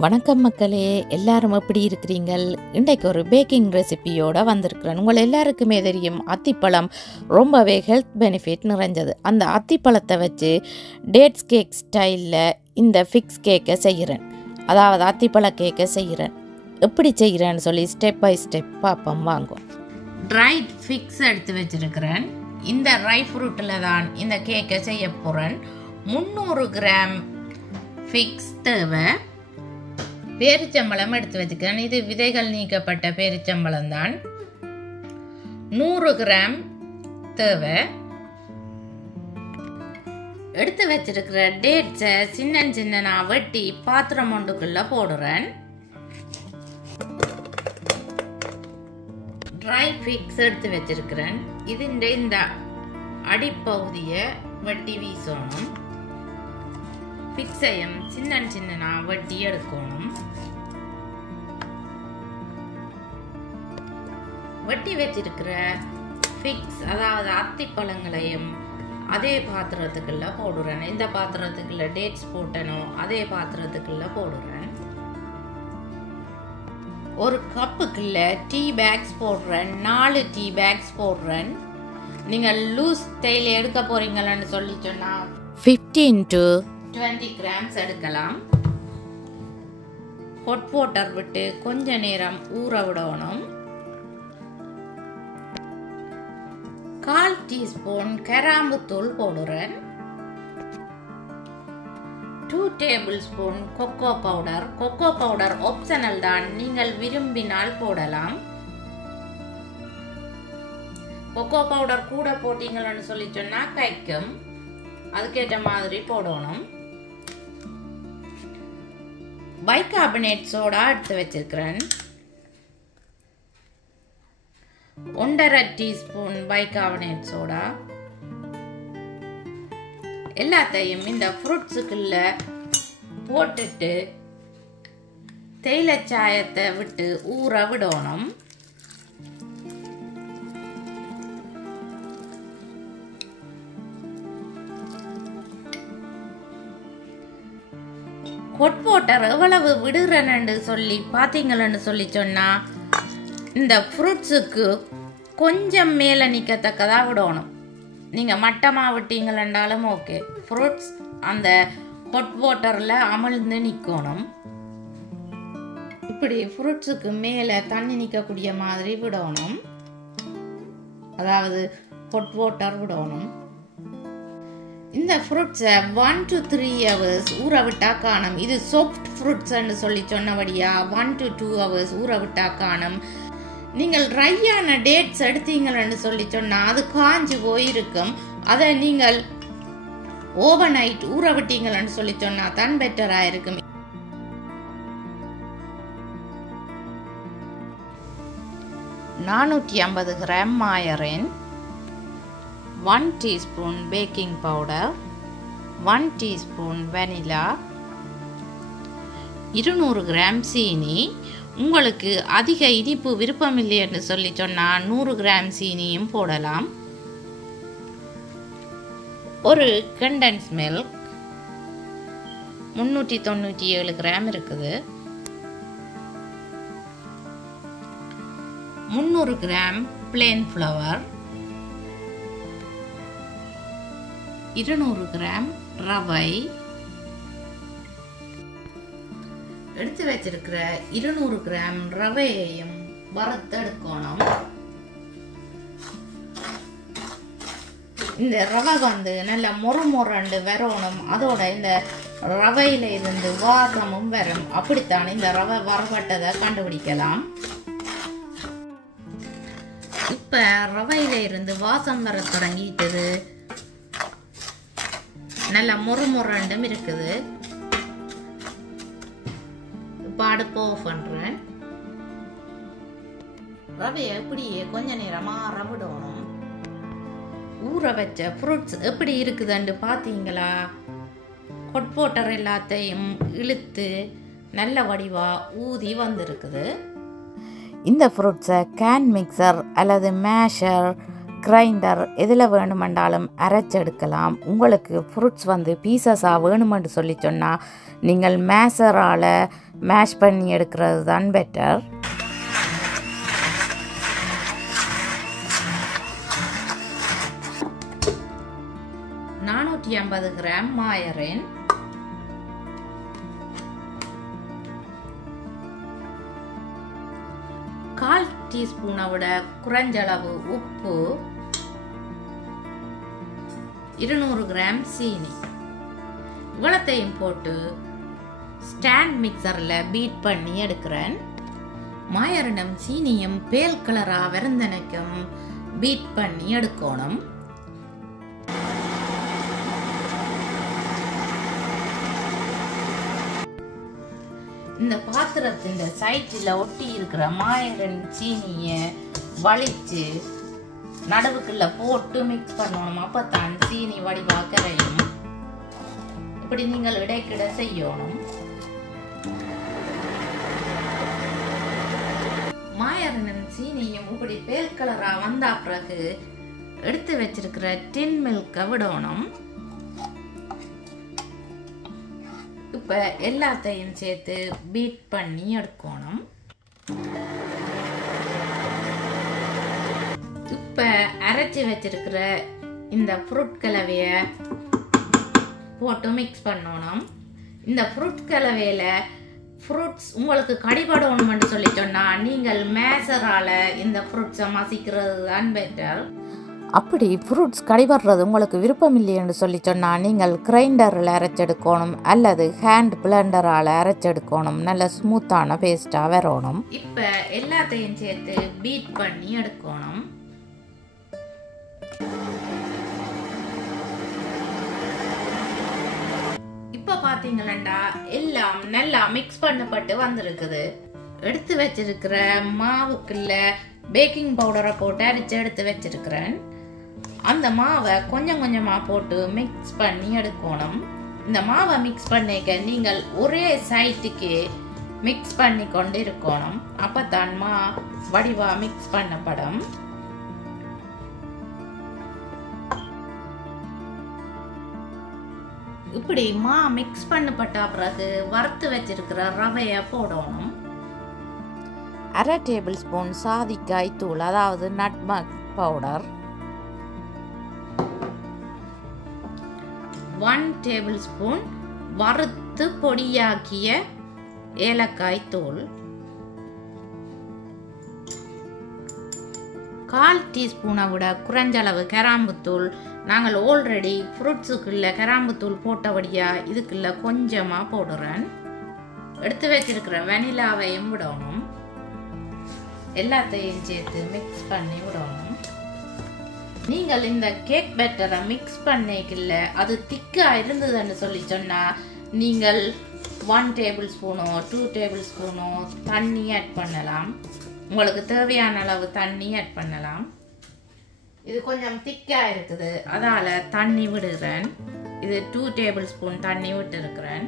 வணக்கம் மக்களே, எல்லாரும் எப்படி இருக்கிறீங்கள்? இன்றைக்கு ஒரு பேக்கிங் ரெசிபியோடு வந்திருக்கிறேன். உங்கள் எல்லாருக்குமே தெரியும், அத்திப்பழம் ரொம்பவே ஹெல்த் பெனிஃபிட் நிறைஞ்சது. அந்த அத்திப்பழத்தை வச்சு டேட்ஸ் கேக் ஸ்டைலில் இந்த ஃபிக்ஸ் கேக்கை செய்கிறேன். அதாவது அத்திப்பழ கேக்கை செய்கிறேன். எப்படி செய்கிறேன்னு சொல்லி ஸ்டெப் பை ஸ்டெப் பார்ப்போம் வாங்கும். ட்ரைட் ஃபிக்ஸ் எடுத்து வச்சிருக்கிறேன். இந்த ட்ரை ஃப்ரூட்டில் தான் இந்த கேக்கை செய்ய போகிறேன். 300 கிராம் ஃபிக்ஸ் தேவை. பேரிச்சம்பழம் எடுத்து வச்சுக்கிறேன். இது விதைகள் நீக்கப்பட்ட பேரிச்சம்பழம் தான். 100 கிராம் தேவை. எடுத்து வச்சிருக்கிற டேட்ஸை சின்ன சின்ன வெட்டி பாத்திரம் ஒன்றுக்குள்ள போடுறேன். ட்ரை ஃபிக்ஸ் எடுத்து வச்சிருக்கிறேன். இதுண்ட இந்த அடிப்பகுதியை வெட்டி வீசணும். ஃபிக்ஸையும் சின்ன சின்ன வெட்டி எடுக்கணும். வெட்டி வச்சிருக்கிற ஃபிக்ஸ் அதாவது அத்திப்பழங்களையும் அதே பாத்திரத்துக்குள்ள போடுறேன். இந்த பாத்திரத்துக்குள்ள டேட்ஸ் போட்டனோ அதே பாத்திரத்துக்குள்ள போடுறேன். ஒரு கப்புக்குள்ள டீ பேக்ஸ் போடுறேன். 4 டீ பேக்ஸ் போடுறேன். நீங்கள் லூஸ் ஸ்டைல் எடுக்க போறீங்கன்னு சொல்லி சொன்னா 15 to 20 கிராம்ஸ் எடுக்கலாம். ஹாட் வாட்டர் விட்டு கொஞ்ச நேரம் ஊற விடணும். 1/4 டீஸ்பூன் கராம்பு தூள் போடுறேன். 2 table spoon cocoa powder. Cocoa powder optional தான், நீங்கள் விரும்பினால் போடலாம். கொக்கோ பவுடர் கூட போட்டீங்கன்னு சொல்லி சொன்னா கைக்கும், அதுக்கேற்ற மாதிரி போடணும். பைகார்பனேட் சோடா எடுத்து வச்சிருக்கிறேன். 1/2 டீஸ்பூன் பைகார்பனேட் சோடா. எல்லாத்தையும் இந்த ஃப்ரூட்ஸுக்குள்ள போட்டுட்டு தேயிலை சாயத்தை விட்டு ஊற விடணும். ஹாட் வாட்டர் எவ்வளவு விடுறேன்னு சொல்லி பார்த்தீங்கன்னு சொல்லி சொன்னா இந்த ஃப்ரூட்ஸுக்கு கொஞ்சம் மேலே நிற்கத்தக்கதாக விடணும். நீங்கள் மட்டமாக விட்டீங்களென்றாலும் ஓகே. ஃப்ரூட்ஸ் அந்த ஹாட் வாட்டரில் அமிழ்ந்து நிற்கணும். இப்படி ஃப்ரூட்ஸுக்கு மேலே தண்ணி நிற்கக்கூடிய மாதிரி விடணும். அதாவது ஹாட் வாட்டர் விடணும். இந்த ஃப்ரூட்ஸை 1 to 3 hours ஊற விட்டா காணும். இது சாஃப்ட் ஃப்ரூட்ஸ்ன்னு சொல்லி சொன்னபடியா 1 to 2 hours ஊற விட்டா காணும். நீங்கள் ட்ரையான டேட்ஸ் எடுத்தீங்கன்னு சொல்லி சொன்னா அது காஞ்சி போயிருக்கும். அதை நீங்கள் ஓவர் நைட் ஊற விட்டீங்கன்னு சொல்லி சொன்னா தான் பெட்டரா இருக்கும். 450 gram margarine, 1 teaspoon baking powder, 1 teaspoon vanilla, 200 gram சீனி. உங்களுக்கு அதிக இனிப்பு விருப்பம் இல்லைன்னு சொல்லி சொன்னால் 100 கிராம் சீனியும் போடலாம். ஒரு கண்டென்ஸ் மில்க் 397 கிராம் இருக்குது. 300 கிராம் பிளேன் ஃப்ளவர், 200 கிராம் ரவை. எடுத்து வச்சிருக்கிற 200 கிராம் ரவையையும் வறுத்தெடுக்கணும். இந்த ரவை நல்ல மொறுமொரண்டு வரணும். அதோட இந்த ரவையில இருந்து வாசமும் வரும். அப்படித்தான் இந்த ரவை வறுபட்டதை கண்டுபிடிக்கலாம். இப்ப ரவையில இருந்து வாசம் வர தொடங்கிட்டது. நல்ல மொறுமொரண்டும் இருக்குது. இப்போ அடுப்பு ஆஃப் பண்றேன். ரவையை எப்படியே கொஞ்ச நேரமா ரவிடணும். ஊற வச்ச ஃப்ரூட்ஸ் எப்படி இருக்குதுன்னு பார்த்தீங்களா? ஹாட் வாட்டர் எல்லாத்தையும் இழுத்து நல்ல வடிவா ஊதி வந்திருக்குது. இந்த ஃப்ரூட்ஸை கேன் மிக்சர் அல்லது மேஷர் கிரைண்டர் எதில் வேணுமென்றாலும் அரைச்செடுக்கலாம். உங்களுக்கு ஃப்ரூட்ஸ் வந்து பீசஸாக வேணுமென்று சொல்லி சொன்னால் நீங்கள் மேஷரால் மேஷ் பண்ணி எடுக்கிறது தான் பெட்டர். நானூற்றி 50 கிராம் மாயரின், 1/4 டீஸ்பூனை விட குறைஞ்சளவு உப்பு, 200 கிராம் சீனி இவ்வளத்தையும் போட்டு ஸ்டாண்ட் மிக்சரில் பீட் பண்ணி எடுக்கிறேன். மாயரினும் சீனியும் பேல் கலராக வெறுந்தனைக்கும் பீட் பண்ணி எடுக்கணும். இந்த பாத்திரத்தின் சைட்டில் ஒட்டி இருக்கிற மாயரின் சீனியை வலிச்சு நடுவுக்குள்ள போட்டு மிக்ஸ் பண்ணணும். அப்பதான் சீனி வடிவாக கரையும். இப்படி நீங்கள் இடைக்கிட செய்யணும். மாயரின் சீனியும் இப்படி பேல் கலரா வந்த பிறகு எடுத்து வச்சிருக்கிற டின் மில்கை விடணும். இப்போ எல்லாத்தையும் சேர்த்து பீட் பண்ணி எடுக்கணும். இப்போ அரைச்சி வச்சிருக்கிற இந்த ஃப்ரூட் கலவையை போட்டு மிக்ஸ் பண்ணணும். இந்த ஃப்ரூட் கலவையில் ஃப்ரூட்ஸ் உங்களுக்கு கடிபடணும்னு சொல்லி சொன்னால் நீங்கள் மேஷரால் இந்த ஃப்ரூட்ஸை மசிக்கிறது தான் பெட்டர். அப்படி ஃப்ரூட்ஸ் கடிபடுறது உங்களுக்கு விருப்பம் இல்லைன்னு சொல்லி சொன்னால் நீங்கள் கிரைண்டரில் அரைச்செடுக்கணும் அல்லது ஹேண்ட் பிளெண்டரால் அரைச்செடுக்கணும். நல்ல ஸ்மூத்தான பேஸ்ட்டாக வரணும். இப்போ எல்லாத்தையும் சேர்த்து பீட் பண்ணி எடுக்கணும். இப்போ பார்த்தீங்களா எல்லாம் நல்லா மிக்ஸ் பண்ணப்பட்டு வந்திருக்குது. எடுத்து வச்சிருக்கிற மாவுக்குள்ள பேக்கிங் பவுடரை போட்டு அரைச்சி எடுத்து வச்சிருக்கிறேன். அந்த மாவை கொஞ்சம் கொஞ்சமாக போட்டு மிக்ஸ் பண்ணி எடுக்கணும். இந்த மாவை மிக்ஸ் பண்ணிக்க நீங்கள் ஒரே சைட்டுக்கு மிக்ஸ் பண்ணி கொண்டு இருக்கணும். அப்போதான் மா வடிவாக மிக்ஸ் பண்ணப்படும். இப்படி மா மிக்ஸ் பண்ணப்பட்ட பிறகு வறுத்து வச்சிருக்கிற ரவையை போடணும். 1/2 டேபிள் ஸ்பூன் சாதிக்காய் தூள், அதாவது நட்மக் பவுடர், 1 டேபிள் ஸ்பூன் வறுத்து பொடியாக்கிய ஏலக்காய் தூள், 1/4 டீஸ்பூனை விட குறைஞ்சளவு கராம்புத்தூள். நாங்கள் ஆல்ரெடி ஃப்ரூட்ஸுக்குள்ள கராம்புத்தூள் போட்டபடியா இதுக்குள்ள கொஞ்சமாக போடுறேன். எடுத்து வச்சிருக்கிற வெனிலாவையும் விடணும். எல்லாத்தையும் சேர்த்து மிக்ஸ் பண்ணி விடணும். நீங்கள் இந்த கேக் பேட்டரை மிக்ஸ் பண்ணிக்கல அது திக்காக இருந்ததுன்னு சொல்லி சொன்னால் நீங்கள் 1 டேபிள் ஸ்பூனோ 2 டேபிள் ஸ்பூனோ தண்ணி ஆட் பண்ணலாம். உங்களுக்கு தேவையான அளவு தண்ணி ஆட் பண்ணலாம். இது கொஞ்சம் திக்காக இருக்குது, அதால் தண்ணி விடுகிறேன். இது 2 டேபிள் ஸ்பூன் தண்ணி விட்டு இருக்கிறேன்.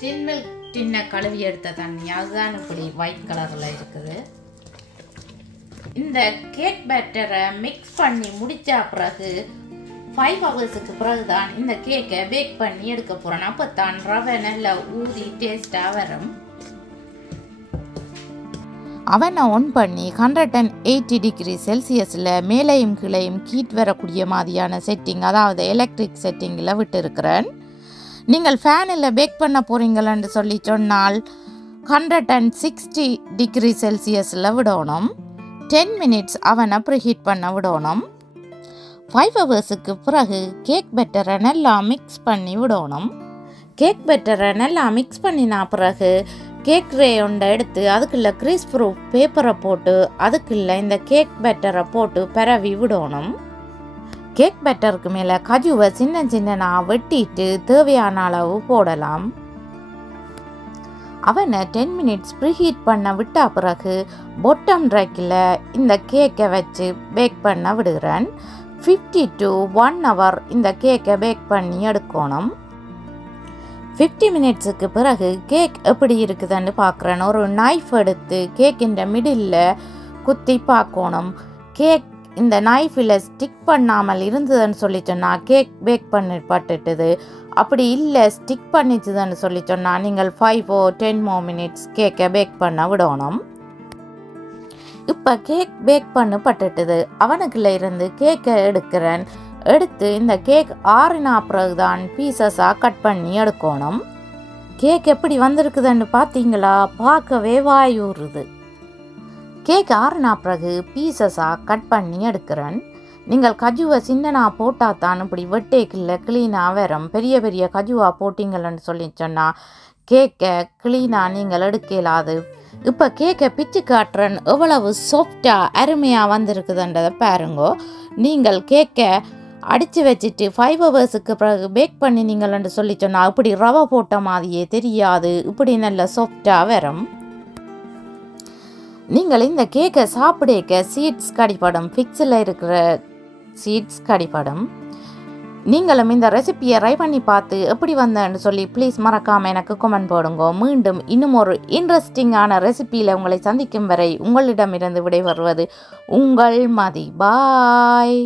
டின் மில்க் டின்னை கழுவி எடுத்த தண்ணி, அதுதான் இப்படி ஒயிட் கலரில் இருக்குது. இந்த கேக் பேட்டரை மிக்ஸ் பண்ணி முடிச்ச பிறகு 5 ஹவர்ஸுக்கு பிறகுதான் இந்த கேக்கை பேக் பண்ணி எடுக்க போகிறேன். அப்போ தான் ரவை நல்லா ஊதி டேஸ்டாக வரும். அவனை ஆன் பண்ணி 180 டிகிரி செல்சியஸில் மேலையும் கீழையும் ஹீட் வரக்கூடிய மாதிரியான செட்டிங், அதாவது எலக்ட்ரிக் செட்டிங்கில் விட்டு இருக்கிறேன். நீங்கள் ஃபேனில் பேக் பண்ண போகிறீங்களன்னு சொல்லி சொன்னால் 160 டிகிரி செல்சியஸில் விடணும். 10 மினிட்ஸ் அவனை ப்ரீஹீட் பண்ண விடணும். 5 ஹவர்ஸுக்கு பிறகு கேக் பேட்டரை நல்லா மிக்ஸ் பண்ணி விடணும். கேக் பேட்டரை நல்லா மிக்ஸ் பண்ணின பிறகு கேக் ரே ஒன்றை எடுத்து அதுக்குள்ளே கிரீஸ் ப்ரூஃப் பேப்பரை போட்டு அதுக்குள்ளே இந்த கேக் பேட்டரை போட்டு பரவி விடணும். கேக் பேட்டருக்கு மேலே கஜுவை சின்ன சின்ன வெட்டிட்டு தேவையான அளவு போடலாம். அவனை 10 மினிட்ஸ் ப்ரீஹீட் பண்ண விட்ட பிறகு பொட்டம் ரேக்கில் இந்த கேக்கை வச்சு பேக் பண்ண விடுகிறேன். 50 to 1 hour இந்த கேக்கை பேக் பண்ணி எடுக்கணும். 50 மினிட்ஸுக்கு பிறகு கேக் எப்படி இருக்குதுன்னு பார்க்குறேன். ஒரு நைஃப் எடுத்து கேக்கின் மிடில் குத்தி பார்க்கணும். கேக் இந்த நைஃபில் ஸ்டிக் பண்ணாமல் இருந்ததுன்னு சொல்லி சொன்னால் கேக் பேக் பண்ணி பட்டுட்டுது. அப்படி இல்லை ஸ்டிக் பண்ணிச்சுதுன்னு சொல்லி சொன்னால் நீங்கள் 5 or 10 more minutes கேக்கை பேக் பண்ண விடணும். இப்போ கேக் பேக் பண்ண பட்டுட்டுது. அவனுக்குள்ள இருந்து கேக்கை எடுத்து இந்த கேக் ஆறினா பிறகுதான் பீசஸாக கட் பண்ணி எடுக்கணும். கேக் எப்படி வந்திருக்குதுன்னு பார்த்தீங்களா? பார்க்கவே வாயூறுது. கேக் ஆறினா பிறகு பீசஸாக கட் பண்ணி எடுக்கிறேன். நீங்கள் கஜுவை சின்னனா போட்டால் தான் இப்படி வெட்டேக்கில் க்ளீனாக வரும். பெரிய பெரிய கஜுவாக போட்டிங்கள்னு சொல்லி சொன்னால் கேக்கை க்ளீனாக நீங்கள் எடுக்க இயலாது. இப்போ கேக்கை பிச்சு காட்டுறேன் எவ்வளவு சாஃப்டாக அருமையாக வந்திருக்குதுன்றதை பாருங்கோ. நீங்கள் கேக்கை அடித்து வச்சுட்டு 5 ஹவர்ஸுக்கு பிறகு பேக் பண்ணினீங்கள்னு சொல்லி சொன்னால் இப்படி ரவை போட்ட மாதிரியே தெரியாது. இப்படி நல்ல சாஃப்டாக வரும். நீங்கள் இந்த கேக்கை சாப்பிடக்க சீட்ஸ் கடிப்படும், ஃபிக்ஸில் இருக்கிற சீட்ஸ் கடிப்படும். நீங்களும் இந்த ரெசிபியை ட்ரை பண்ணி பார்த்து எப்படி வந்தேன்னு சொல்லி ப்ளீஸ் மறக்காமல் எனக்கு கமெண்ட் போடுங்க. மீண்டும் இன்னும் ஒரு இன்ட்ரெஸ்டிங்கான ரெசிபியில் உங்களை சந்திக்கும் வரை உங்களிடமிருந்து விடைபெறுவது உங்கள் மதி. பாய்.